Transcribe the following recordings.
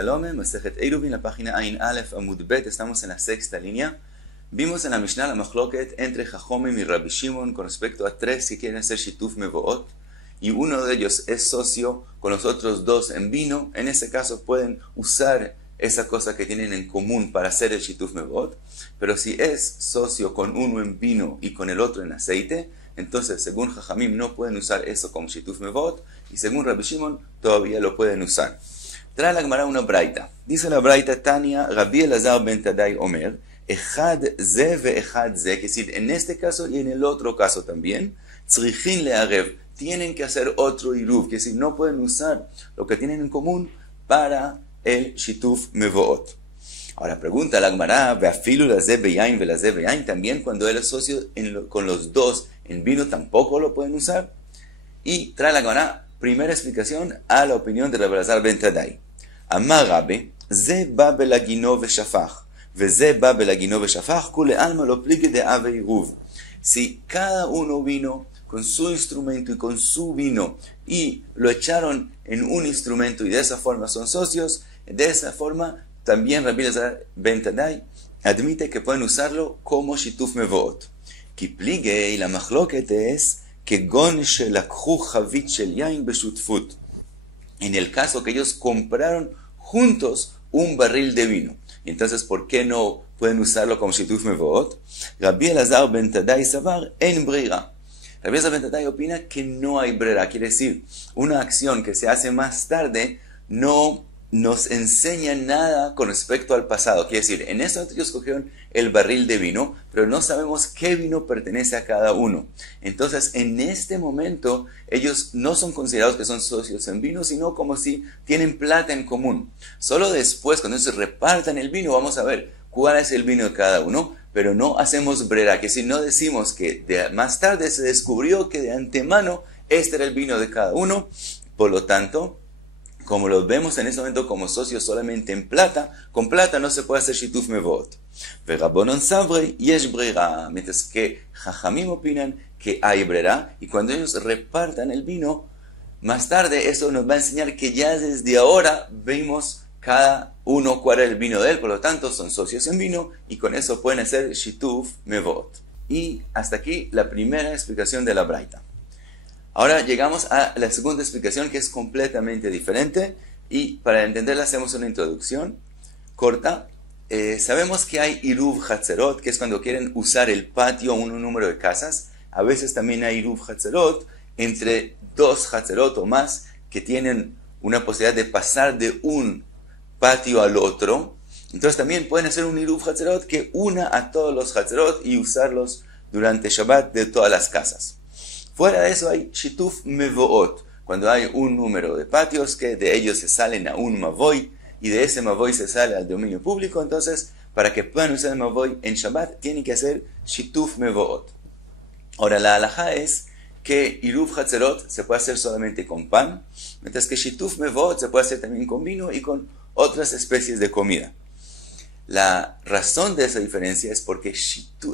Shalom, Masejet Eruvin, la página Ain Aleph Amud Bet, estamos en la sexta línea. Vimos en la Mishnah la machloket entre Jajomim y Rabbi Shimon con respecto a tres que quieren hacer Shituf Mevoot, y uno de ellos es socio con los otros dos en vino. En ese caso pueden usar esa cosa que tienen en común para hacer el Shituf Mevoot, pero si es socio con uno en vino y con el otro en aceite, entonces según Jajamim no pueden usar eso como Shituf Mevoot, y según Rabbi Shimon todavía lo pueden usar. Trae la Gemara una braita. Dice la braita, Tania, Rabbi Elazar ben Tadai Omer, Echad ze ve echad ze, que decir, en este caso y en el otro caso también, tzrichin learev, tienen que hacer otro iruv, que decir, no pueden usar lo que tienen en común para el Shituf Mevoot. Ahora pregunta la Gemara, veafilu la ze beyain ve la ze beyain, también cuando él es socio con los dos en vino tampoco lo pueden usar. Y trae la Gemara primera explicación a la opinión de Rabbi Elazar ben Tadai. Amar Rabbi, ze ba belagino veshafach, veze ba belagino veshafach, kule alma lo plique de ave iruv. Si cada uno vino con su instrumento y con su vino y lo echaron en un instrumento y de esa forma son socios, de esa forma también Rabbi Elazar ben Tadai admite que pueden usarlo como Shituf Mevoot. Ki pligue, y la machloket es כגון שלקחו חבית של יין בשותפות. En el caso que ellos compraron juntos un barril de vino. Entonces, ¿por qué no pueden usarlo como Shituf Mevoot? Rabbi Elazar ben Tadai savar en brera. Rabbi Elazar ben Tadai opina que no hay brera. Quiere decir, una acción que se hace más tarde no nos enseña nada con respecto al pasado. Quiere decir, en ese momento ellos cogieron el barril de vino, pero no sabemos qué vino pertenece a cada uno. Entonces, en este momento, ellos no son considerados que son socios en vino, sino como si tienen plata en común. Solo después, cuando se repartan el vino, vamos a ver cuál es el vino de cada uno, pero no hacemos brera, que si no decimos que más tarde se descubrió que de antemano este era el vino de cada uno, por lo tanto, como los vemos en ese momento como socios solamente en plata, con plata no se puede hacer Shituf Mevoot. Verabonon sabre yesh brera, mientras que Jajamim opinan que hay brera, y cuando ellos repartan el vino, más tarde eso nos va a enseñar que ya desde ahora vimos cada uno cuál es el vino de él, por lo tanto son socios en vino, y con eso pueden hacer Shituf Mevoot. Y hasta aquí la primera explicación de la braita. Ahora llegamos a la segunda explicación, que es completamente diferente, y para entenderla hacemos una introducción corta. Sabemos que hay Iruv Hatzerot, que es cuando quieren usar el patio o un número de casas. A veces también hay Iruv Hatzerot entre dos Hatzerot o más que tienen una posibilidad de pasar de un patio al otro. Entonces también pueden hacer un Iruv Hatzerot que una a todos los Hatzerot y usarlos durante Shabbat de todas las casas. Fuera de eso hay Shituf Mevoot, cuando hay un número de patios que de ellos se salen a un Mavoy y de ese Mavoy se sale al dominio público. Entonces, para que puedan usar el Mavoy en Shabbat, tienen que hacer Shituf Mevoot. Ahora, la halajá es que Iruv Hatzerot se puede hacer solamente con pan, mientras que Shituf Mevoot se puede hacer también con vino y con otras especies de comida. La razón de esa diferencia es porque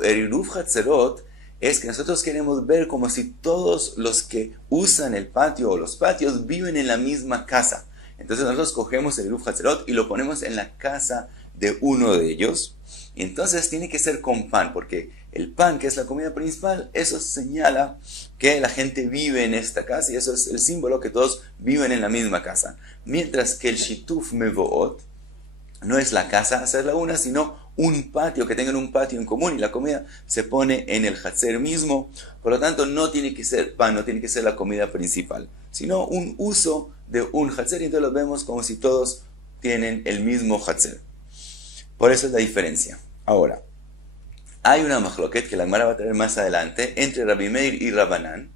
el Iruv Hatzerot es que nosotros queremos ver como si todos los que usan el patio o los patios viven en la misma casa. Entonces nosotros cogemos el Iruv Hatzerot y lo ponemos en la casa de uno de ellos. Y entonces tiene que ser con pan, porque el pan, que es la comida principal, eso señala que la gente vive en esta casa y eso es el símbolo que todos viven en la misma casa. Mientras que el Shituf Mevoot no es la casa hacerla una, sino un patio, que tengan un patio en común y la comida se pone en el Hatzer mismo. Por lo tanto, no tiene que ser pan, no tiene que ser la comida principal, sino un uso de un Hatzer, y entonces lo vemos como si todos tienen el mismo Hatzer. Por eso es la diferencia. Ahora, hay una machloket que la Gemara va a traer más adelante entre Rabbi Meir y Rabbanan.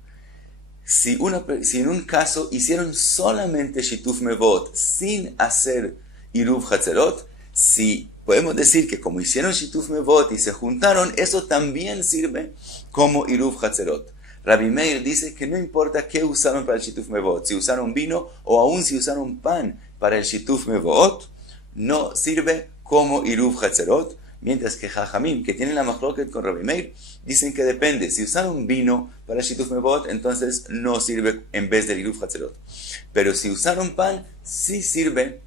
Si en un caso hicieron solamente Shituf Mevoot sin hacer Iruv Hatzerot, si podemos decir que como hicieron Shituf Mevoot y se juntaron, eso también sirve como Iruv Hatzerot. Rabbi Meir dice que no importa qué usaron para el Shituf Mevoot, si usaron vino o aún si usaron pan para el Shituf Mevoot, no sirve como Iruv Hatzerot, mientras que Jajamim, que tienen la machloket con Rabbi Meir, dicen que depende. Si usaron vino para el Shituf Mevoot, entonces no sirve en vez del Iruv Hatzerot. Pero si usaron pan, sí sirve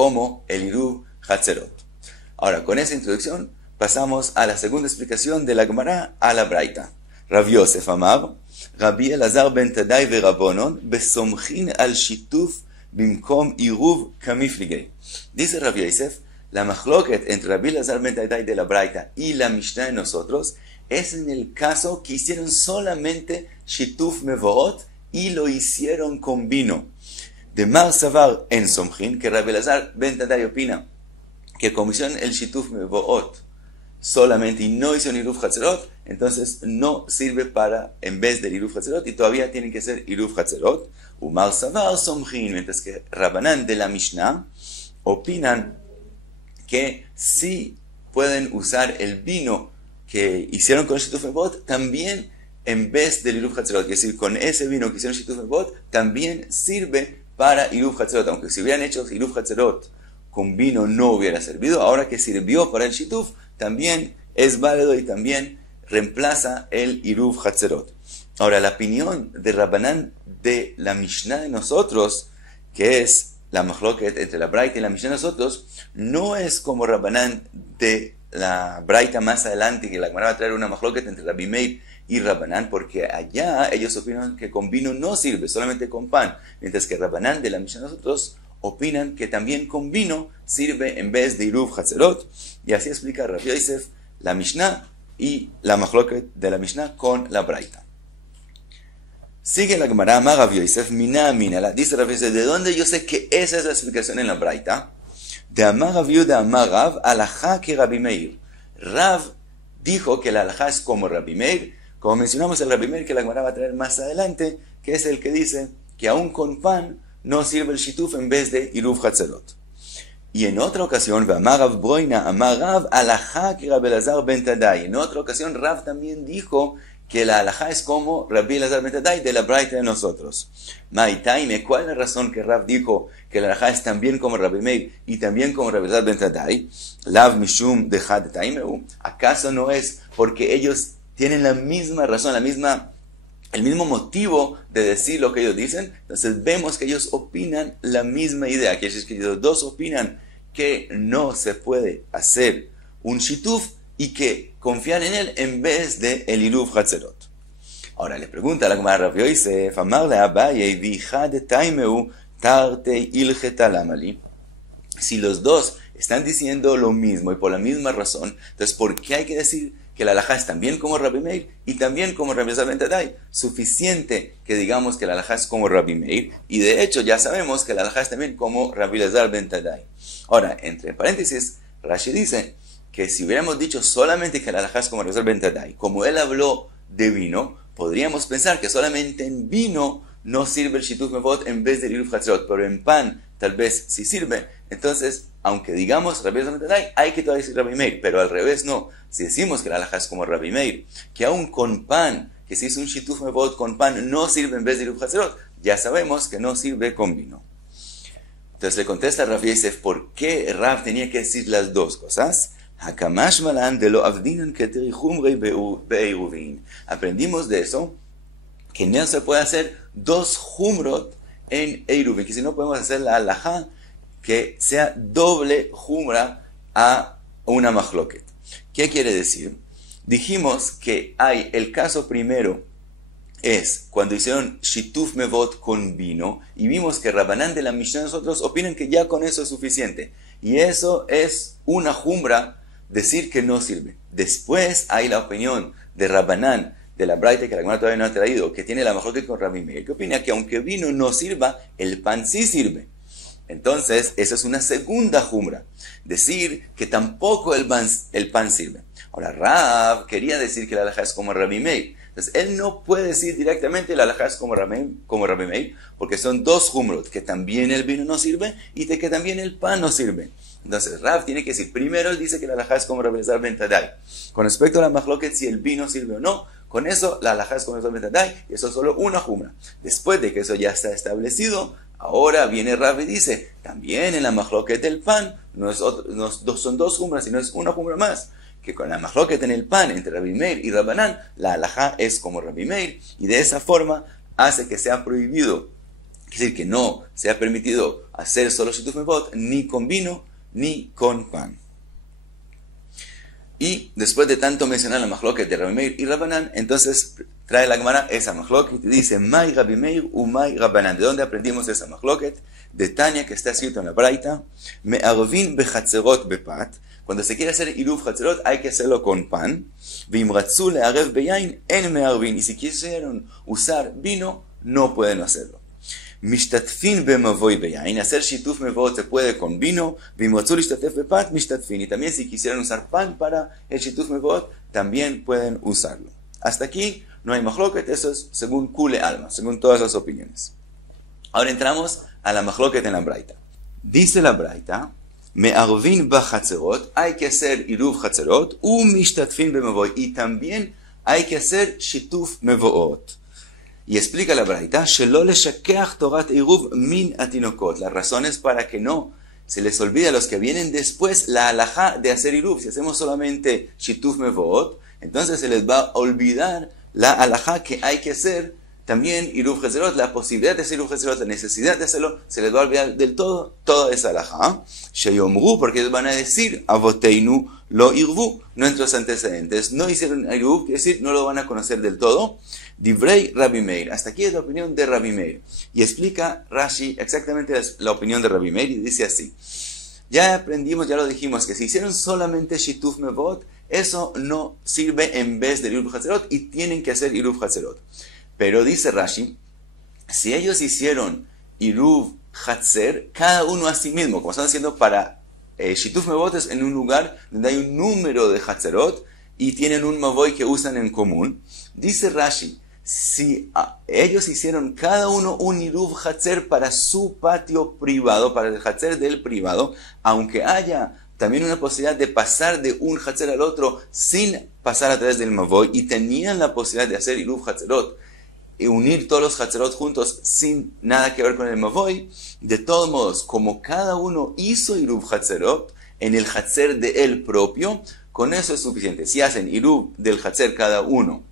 como el Iruv Hatzerot. Ahora, con esa introducción, pasamos a la segunda explicación de la Gemara a la Braita. Rav Yosef Amar, Rabbi Elazar ben Tadai ve Rabbonon, besomchin al shituf bimkom Iruv kamifligei. Dice Rav Yosef, la machloket entre Rabbi Elazar ben Tadai de la Braita y la Mishnah de nosotros es en el caso que hicieron solamente shituf mevoot y lo hicieron con vino. De Mar Savar en Somchin, que Rabbi Elazar ben Tadai opina que como hicieron el shituf mevoot solamente y no hicieron Iruv Hatzerot, entonces no sirve para, en vez del Iruv Hatzerot, y todavía tienen que ser Iruv Hatzerot. Umar Savar Somchin, mientras que Rabbanan de la Mishnah opinan que sí pueden usar el vino que hicieron con Shituf Mevoot también en vez del Iruv Hatzerot. Es decir, con ese vino que hicieron Shituf Mevoot también sirve para Iruv Hatzerot. Aunque si hubieran hecho Iruv Hatzerot con vino no hubiera servido, ahora que sirvió para el Shituf, también es válido y también reemplaza el Iruv Hatzerot. Ahora, la opinión de Rabbanan de la Mishnah de nosotros, que es la machloket entre la Braita y la Mishnah de nosotros, no es como Rabbanan de la Braita más adelante, que la Gemara va a traer una machloket entre Rabbi Meir y Rabbanan, porque allá ellos opinan que con vino no sirve, solamente con pan, mientras que Rabbanan de la Mishnah de nosotros opinan que también con vino sirve en vez de Iruv Hatzerot, y así explica Rav Yosef la Mishnah y la machloket de la Mishnah con la Braita. Sigue la Gemara, Amar Rav Yosef, Mina Minala, dice Rav Yosef, ¿de dónde yo sé que esa es la explicación en la Braita? De Amar Rav Yuda, Amar Rav, alajá que Rabbi Meir. Rav dijo que la alajá es como Rabbi Meir, como mencionamos el Rabbi Meir que la Gemara va a traer más adelante, que es el que dice que aún con pan no sirve el shituf en vez de Iruv Hatzerot. Y en otra ocasión, Amar Rav Broina, Amar Rav, alajá que Rabbi Elazar ben Tadai. En otra ocasión, Rav también dijo que la alajá es como Rabbi Elazar ben Tadai de la Braita de nosotros. Maitaime, ¿cuál es la razón que Rav dijo que la alajá es también como Rabbi Meir y también como Rabbi Elazar ben Tadai? Lav mishum dechad taimeu. ¿Acaso no es porque ellos tienen la misma razón, el mismo motivo de decir lo que ellos dicen? Entonces vemos que ellos opinan la misma idea, que es que ellos dos opinan que no se puede hacer un shituf y que confían en él en vez de el Iruv Hatzerot. Ahora le pregunta a la Gemara Rav Yosef, Amarle Abaye vihad taimeu tarte ilchet alamali. Si los dos están diciendo lo mismo y por la misma razón, entonces ¿por qué hay que decir que la alajá es también como Rabbi Meir y también como Rabbi Elazar ben Tadai? Suficiente que digamos que la alajá es como Rabbi Meir, y de hecho ya sabemos que la alajá es también como Rabbi Elazar ben Tadai. Ahora, entre paréntesis, Rashi dice que si hubiéramos dicho solamente que la alajá es como Rabbi Elazar ben Tadai, como él habló de vino, podríamos pensar que solamente en vino no sirve el shituf mevot en vez del Iruv Hatzerot, pero en pan tal vez sí sirve. Entonces, aunque digamos Rabbi Elazar ben Tadai, hay que todavía decir Rabbi Meir, pero al revés no. Si decimos que la alajá es como Rabbi Meir, que aún con pan, que si es un shituf mevot con pan no sirve en vez de Iruv Hatzerot, ya sabemos que no sirve con vino. Entonces le contesta a Rav Yosef, ¿por qué Rav tenía que decir las dos cosas? Hakamash malan de lo avdinan keteri chumrei beiruvin. Aprendimos de eso que no se puede hacer dos humrot en eiruvin, que si no podemos hacer la alajá que sea doble humra a una machloket. ¿Qué quiere decir? Dijimos que hay el caso primero es cuando hicieron shituf mevot con vino, y vimos que Rabbanan de la Mishnah nosotros opinan que ya con eso es suficiente, y eso es una humra, decir que no sirve. Después hay la opinión de Rabbanan de la Braita, que la Gemara todavía no ha traído, que tiene la mejor que con Rabbi Meir, que opina que aunque vino no sirva, el pan sí sirve. Entonces, esa es una segunda jumra, decir que tampoco el pan sirve. Ahora, Rav quería decir que la alajá es como Rabbi Meir. Entonces, él no puede decir directamente la alajá es como Rabbi Meir, porque son dos jumrot, que también el vino no sirve y de que también el pan no sirve. Entonces, Rav tiene que decir, primero él dice que la alajá es como Rabbi Elazar ben Tadai. Con respecto a la machloket, si el vino sirve o no, con eso la alajá es como Rabbi Elazar ben Tadai, y eso es solo una jumra. Después de que eso ya está establecido, ahora viene Rav y dice, también en la machloket del pan, son dos jumras, sino es una jumra más. Que con la machloket en el pan entre Rabbi Meir y Rabbanan, la alajá es como Rabbi Meir, y de esa forma hace que sea prohibido Quiere decir que no se ha permitido hacer solo shituf mevot ni con vino ni con pan. Y después de tanto mencionar la machloket de Rabbi Meir y Rabbanan, entonces trae la Gemara esa machloket y dice, Mai Rabbi Meir u Mai Rabbanan. ¿De dónde aprendimos esa machloket? De Tania, que está escrito en la Braita, Me'arvin bechatzerot bepat. Cuando se quiere hacer iruv chatzerot, hay que hacerlo con pan. Vim ratzu le'arev beyain en me'arvin. Y si quisieron usar vino, no pueden hacerlo. Mishtatfin bemavoy beyain. Hacer shituf mevot se puede con vino. Vim ratzu lishtatef bepat, mishtatfin. Y también si quisieran usar pan para el shituf mevot, también pueden usarlo. Hasta aquí no hay machloket. Eso es según Kule Alma, según todas las opiniones. Ahora entramos a la machloket en la Braita. Dice la Braita, Me'arvin bachatzerot, hay que hacer iruv chatzerot, mishtatfin bemavoy, y también hay que hacer shituf mevoot. Y explica la Braita, shelo leshakeach torat iruv min atinokot. La razón es para que no se les olvide a los que vienen después la halajá de hacer iruv. Si hacemos solamente shituf mevoot, entonces se les va a olvidar la halajá que hay que hacer. También iruv chatzerot, la posibilidad de hacer iruv chatzerot, la necesidad de hacerlo, se les va a olvidar del todo toda esa halajá. Sheyomru, porque ellos van a decir, avoteinu lo irvu, nuestros antecedentes no hicieron iruv, quiere decir, no lo van a conocer del todo. Divrei Rabbi Meir. Hasta aquí es la opinión de Rabbi Meir. Y explica Rashi exactamente la opinión de Rabbi Meir y dice así. Ya aprendimos, ya lo dijimos, que si hicieron solamente shituf mevot, eso no sirve en vez del iruv chatzerot y tienen que hacer iruv chatzerot. Pero dice Rashi, si ellos hicieron iruv chatzer, cada uno a sí mismo, como están haciendo para shituf mevot, es en un lugar donde hay un número de chatzerot y tienen un mavoy que usan en común. Dice Rashi, si ellos hicieron cada uno un iruv chatzer para su patio privado, para el chatzer del privado, aunque haya también una posibilidad de pasar de un chatzer al otro sin pasar a través del mavoy, y tenían la posibilidad de hacer iruv chatzerot, y unir todos los chatzerot juntos sin nada que ver con el mavoy, de todos modos, como cada uno hizo iruv chatzerot en el chatzer de él propio, con eso es suficiente. Si hacen iruv del chatzer cada uno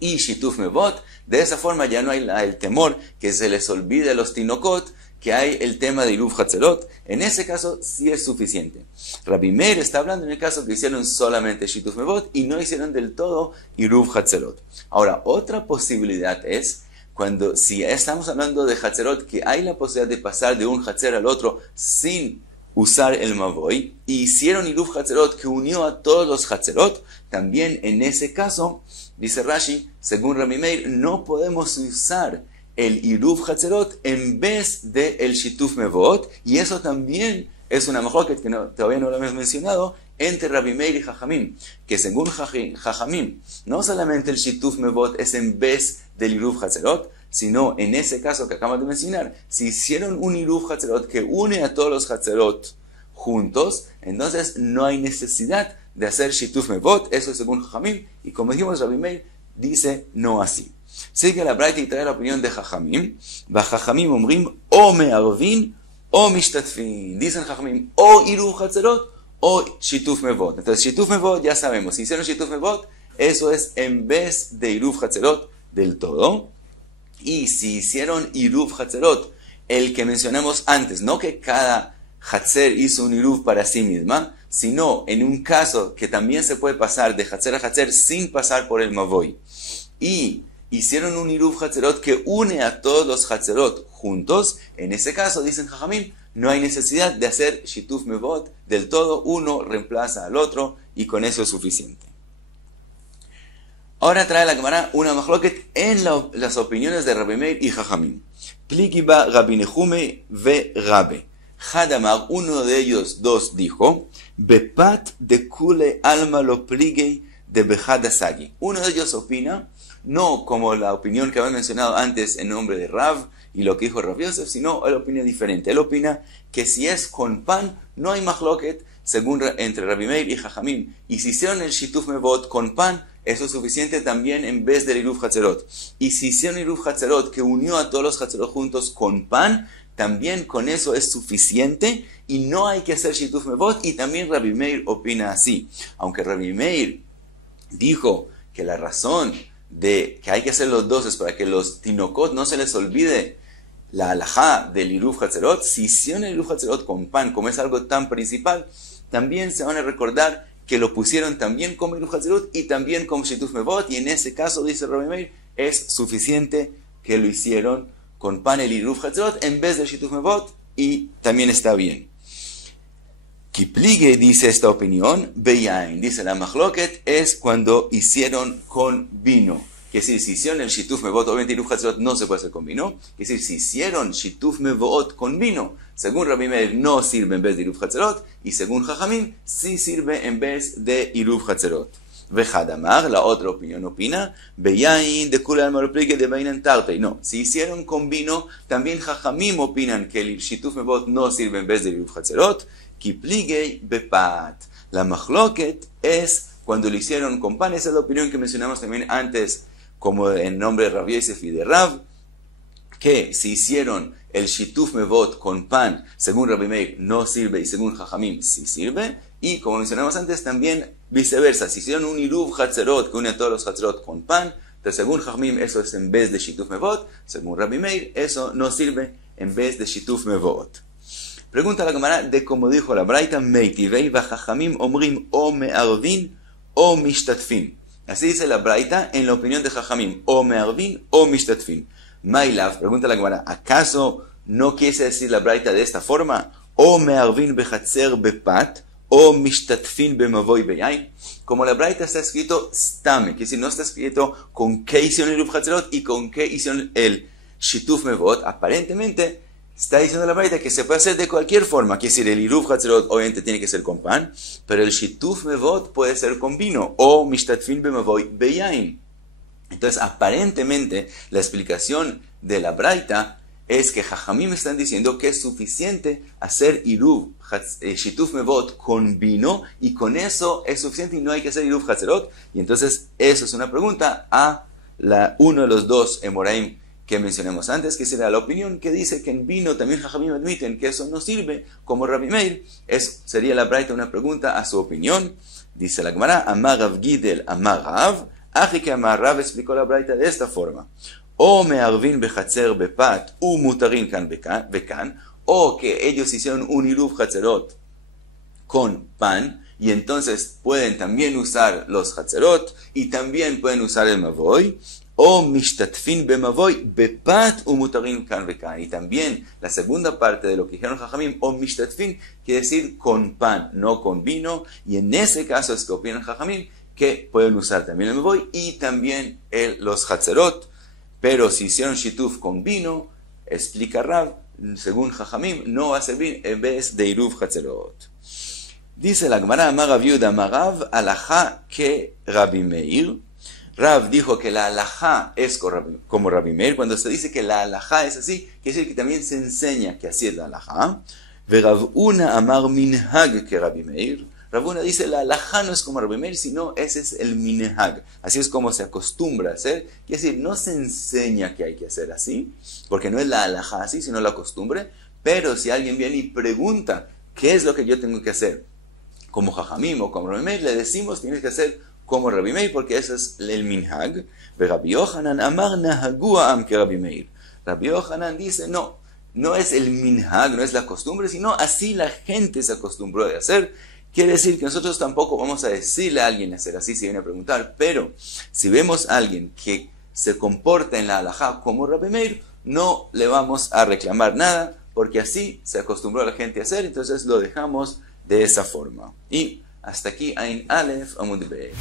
y shituf mevot, de esa forma ya no hay el temor que se les olvide a los tinokot que hay el tema de iruv chatzerot. En ese caso sí es suficiente. Rabbi Meir está hablando en el caso que hicieron solamente shituf mevot y no hicieron del todo iruv chatzerot. Ahora, otra posibilidad es cuando, si estamos hablando de chatzerot, que hay la posibilidad de pasar de un chatzer al otro sin usar el mavoy, y hicieron iruv chatzerot que unió a todos los chatzerot, también en ese caso, dice Rashi, según Rabbi Meir, no podemos usar el iruv chatzerot en vez de el shituf mevot, y eso también es una machloket que todavía no lo hemos mencionado, entre Rabbi Meir y Jajamim, que según Jajamim, no solamente el shituf mevot es en vez del iruv chatzerot, sino en ese caso que acabamos de mencionar, si hicieron un iruv chatzerot que une a todos los chatzerot juntos, entonces no hay necesidad de hacer shituf mevot, eso es según Jajamim, y como dijimos, Rabbi Meir dice no así. Sigue la Braita y trae la opinión de Jajamim. Jajamim omrim o me'arvin o mishtatfin. Dicen Jajamim o iruv chatzerot o shituf mevot. Entonces shituf mevot ya sabemos, si hicieron shituf mevot, eso es en vez de iruv chatzerot del todo. Y si hicieron iruv chatzerot, el que mencionamos antes, no que cada chatzer hizo un iruv para sí misma, sino en un caso que también se puede pasar de chatzer a chatzer sin pasar por el mavoy, y hicieron un iruv chatzerot que une a todos los chatzerot juntos, en ese caso, dicen Jajamim, no hay necesidad de hacer shituf mevot del todo, uno reemplaza al otro y con eso es suficiente. Ahora trae la Gemara una machloket en las opiniones de Rabbi Meir y Jajamim. Plikiba Rabbi Nehume ve Rabbe. Hadamar, uno de ellos dos, dijo, Bepat de kule alma lo pligei de Behadasagi. Uno de ellos opina, no como la opinión que había mencionado antes en nombre de Rav y lo que dijo Rav Yosef, sino él opina diferente. Él opina que si es con pan, no hay machloket según entre Rabbi Meir y Jajamim. Y si hicieron el shituf mevot con pan, eso es suficiente también en vez del iruv chatzerot. Y si hicieron iruv chatzerot que unió a todos los chatzerot juntos con pan, también con eso es suficiente y no hay que hacer shituf mevot. Y también Rabbi Meir opina así. Aunque Rabbi Meir dijo que la razón de que hay que hacer los dos es para que los tinokot no se les olvide la halajá del Iruv Hatzerot, si hicieron el Iruv Hatzerot con pan, como es algo tan principal, también se van a recordar que lo pusieron también como Iruv Hatzerot y también como Shituf Mevot, y en ese caso, dice Rabbi Meir, es suficiente que lo hicieron con pan el Iruv Hatzerot en vez de Shituf Mevot, y también está bien. Kiplige dice esta opinión, Beyain, dice la Machloket, es cuando hicieron con vino. Que si hicieron el Shituf Mevot, obviamente Iruv Hatzerot no se puede hacer con vino. Que si hicieron Shituf Mevot con vino, según Rabbi Meir no sirve en vez de Iruv Hatzerot, y según Jajamim sí sirve en vez de Iruv Hatzerot. Vejadamar, la otra opinión opina, Beyain de Kula al-Maruplige de Bainan Tartei. No, si hicieron con vino, también Jajamim opinan que el Shituf Mevot no sirve en vez de Iruv Hatzerot. Kiplige bepat. La Machloket es cuando lo hicieron con pan. Esa es la opinión que mencionamos también antes, como en nombre de Rav Yosef y de Rav, que si hicieron el Shituf Mevot con pan, según Rabbi Meir no sirve y según Jajamim sí sirve. Y como mencionamos antes, también viceversa. Si hicieron un Iruv Hatzerot que une a todos los Hatzerot con pan, entonces según Jajamim eso es en vez de Shituf Mevot. Según Rabbi Meir eso no sirve en vez de Shituf Mevot. Pregunta la Gemara de como dijo la Braita, Meitivei v'Jajamim omrim o me'arvin o mishtatfin. Así dice la Braita en la opinión de Jajamim, o me'arvin o mishtatfin. Mailav, pregunta la Gemara, ¿acaso no quiere decir la Braita de esta forma? O me'arvin bechatzer bepat o mishtatfin bemavoy beyain. Como la Braita está escrito stame, que si no está escrito con qué hicieron el Iruv Hatzerot y con qué hicieron el Shituf Mevot, aparentemente está diciendo la Braita que se puede hacer de cualquier forma. Quiere decir, el Iruv Hatzerot obviamente tiene que ser con pan, pero el Shituf Mevot puede ser con vino, o Mishtatfin bemavoy beyain. Entonces, aparentemente, la explicación de la Braita es que Jajamim están diciendo que es suficiente hacer Iruv Shituf Mevot con vino, y con eso es suficiente y no hay que hacer Iruv Hatzerot. Y entonces, eso es una pregunta a uno de los dos Emoraim que mencionamos antes, que será la opinión que dice que en vino también Jajamim admiten que eso no sirve, como Rabbi Meir. Sería la Braita una pregunta a su opinión. Dice la Gemara, Amar Rav Gidel, Amar Rav, Aji que Amar Rav explicó la Braita de esta forma. O me'arvin bechatzer bepat u mutarin kan bekan, o que ellos hicieron un Iruv Hatzerot con pan, y entonces pueden también usar los Hatzerot, y también pueden usar el Mavoy, o mishtatfin bemavoy bepat u mutarin kan bekan. Y también la segunda parte de lo que dijeron Jajamim, o mishtatfin, quiere decir con pan, no con vino, y en ese caso es que opinan Jajamim que pueden usar también el Mavoy y también los Hatzerot. Pero si hicieron Shituf con vino, explica Rav, según Jajamim, no va a servir en vez de Iruv Hatzerot. Dice la Gemara, Amar Rav Yehuda, Amar Rav, halajá que Rabbi Meir. Rav dijo que la halajá es como Rabbi Meir. Cuando se dice que la halajá es así, quiere decir que también se enseña que así es la halajá. Ve Rav Una Amar Minhag que Rabbi Meir. Rav Una dice la halajá no es como Rabbi Meir, sino ese es el minhag. Así es como se acostumbra a hacer. Quiere decir, no se enseña que hay que hacer así, porque no es la halajá así, sino la costumbre. Pero si alguien viene y pregunta, ¿qué es lo que yo tengo que hacer? Como Jajamim o como Rabbi Meir, le decimos, tienes que hacer como Rabbi Meir, porque ese es el minhag. Ve Rabbi Yochanan Amar Nahagu Am que Rabbi Meir. Rabbi Yochanan dice, no es el minhag, no es la costumbre, sino así la gente se acostumbró de hacer. Quiere decir que nosotros tampoco vamos a decirle a alguien hacer así si viene a preguntar, pero si vemos a alguien que se comporta en la halajá como Rabbi Meir, no le vamos a reclamar nada, porque así se acostumbró a la gente a hacer, entonces lo dejamos de esa forma. Y hasta aquí Ain Aleph Amud Bey.